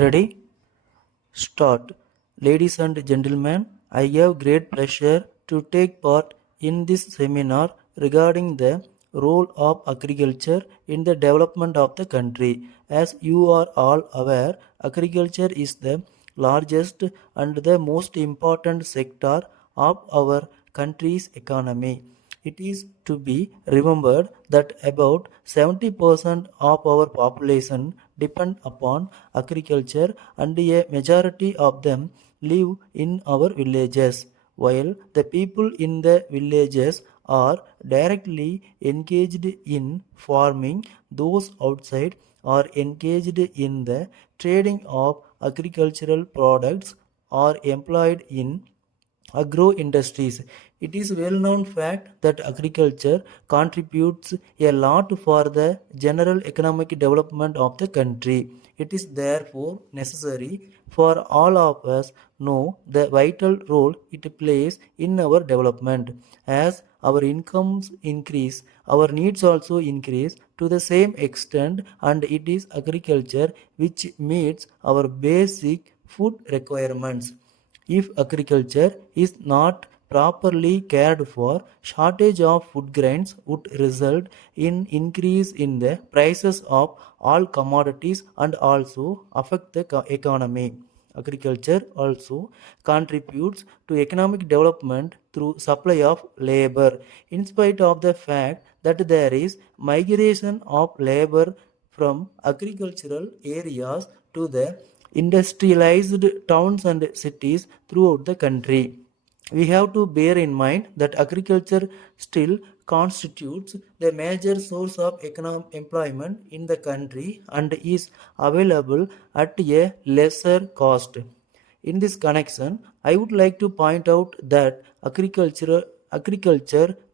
Ready? Start. Ladies and gentlemen, I have great pleasure to take part in this seminar regarding the role of agriculture in the development of the country. As you are all aware, agriculture is the largest and the most important sector of our country's economy. It is to be remembered that about 70% of our population depend upon agriculture and a majority of them live in our villages. While the people in the villages are directly engaged in farming, those outside are engaged in the trading of agricultural products or employed in agro industries. It is well known fact that agriculture contributes a lot for the general economic development of the country. It is therefore necessary for all of us know the vital role it plays in our development. As our incomes increase, our needs also increase to the same extent, and it is agriculture which meets our basic food requirements. If agriculture is not properly cared for, shortage of food grains would result in increase in the prices of all commodities and also affect the economy. Agriculture also contributes to economic development through supply of labor. In spite of the fact that there is migration of labor from agricultural areas to the industrialized towns and cities throughout the country. We have to bear in mind that agriculture still constitutes the major source of economic employment in the country and is available at a lesser cost. In this connection, I would like to point out that agriculture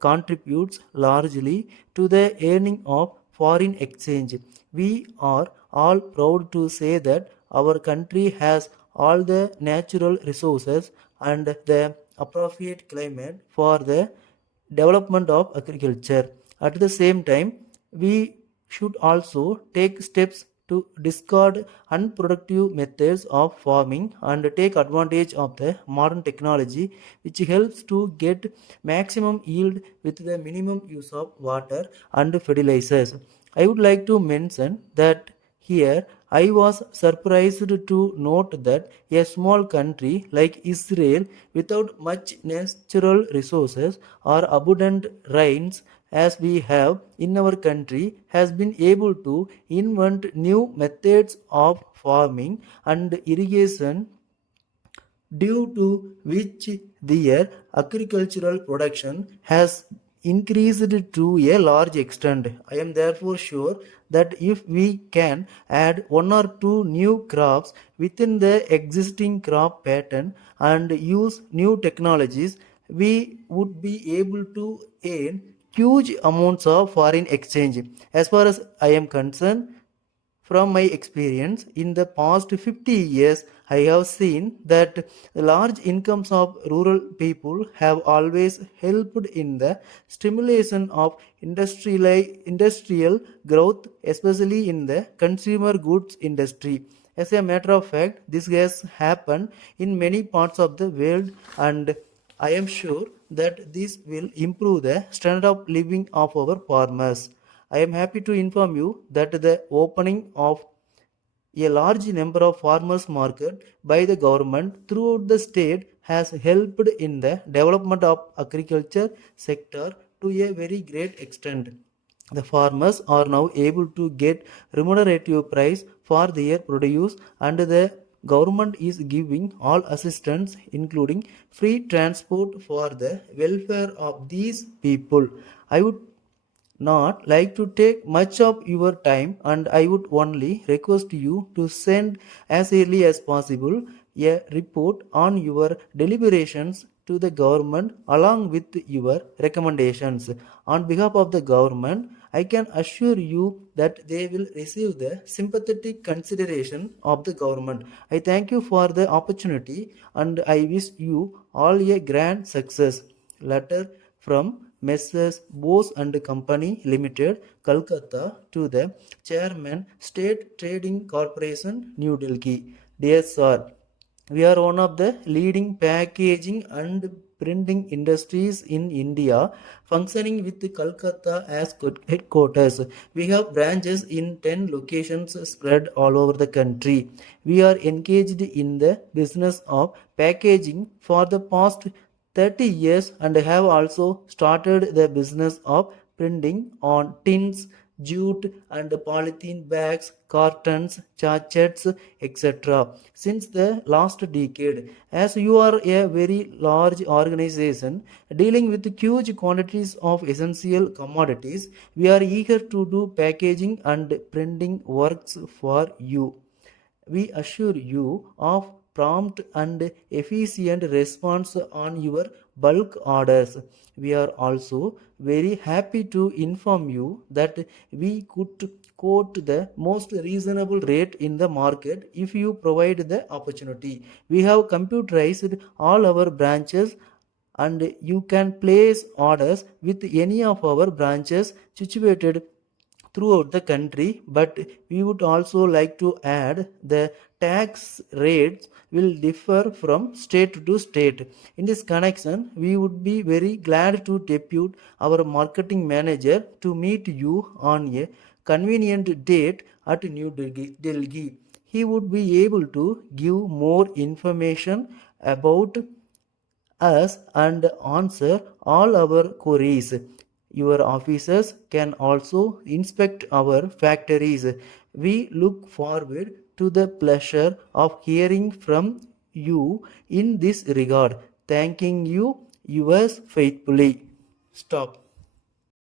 contributes largely to the earning of foreign exchange. We are all proud to say that our country has all the natural resources and the appropriate climate for the development of agriculture. At the same time, we should also take steps to discard unproductive methods of farming and take advantage of the modern technology which helps to get maximum yield with the minimum use of water and fertilizers. I would like to mention that here I was surprised to note that a small country like Israel, without much natural resources or abundant rains as we have in our country, has been able to invent new methods of farming and irrigation, due to which their agricultural production has increased to a large extent. I am therefore sure that if we can add one or two new crops within the existing crop pattern and use new technologies, we would be able to earn huge amounts of foreign exchange. As far as I am concerned, from my experience in the past 50 years, I have seen that the large incomes of rural people have always helped in the stimulation of industrial growth, especially in the consumer goods industry. As a matter of fact, this has happened in many parts of the world, and I am sure that this will improve the standard of living of our farmers. I am happy to inform you that the opening of a large number of farmers market by the government throughout the state has helped in the development of agriculture sector to a very great extent. The farmers are now able to get remunerative price for their produce, and the government is giving all assistance including free transport for the welfare of these people. I would not like to take much of your time, and I would only request you to send as early as possible a report on your deliberations to the government along with your recommendations. On behalf of the government, I can assure you that they will receive the sympathetic consideration of the government. I thank you for the opportunity and I wish you all a grand success. Letter from Messrs. Bose and Company Limited, Calcutta, to the Chairman, State Trading Corporation, New Delhi. Dear Sir, we are one of the leading packaging and printing industries in India, functioning with Kolkata as headquarters. We have branches in 10 locations spread all over the country. We are engaged in the business of packaging for the past 30 years and have also started the business of printing on tins, jute and polythene bags, cartons, sachets, etc. since the last decade. As you are a very large organization dealing with huge quantities of essential commodities, we are eager to do packaging and printing works for you. We assure you of prompt and efficient response on your bulk orders. We are also very happy to inform you that we could quote the most reasonable rate in the market if you provide the opportunity. We have computerized all our branches and you can place orders with any of our branches situated throughout the country, but we would also like to add the tax rates will differ from state to state. In this connection, we would be very glad to depute our marketing manager to meet you on a convenient date at New Delhi. He would be able to give more information about us and answer all our queries. Your officers can also inspect our factories. We look forward to the pleasure of hearing from you in this regard. Thanking you, yours faithfully. Stop.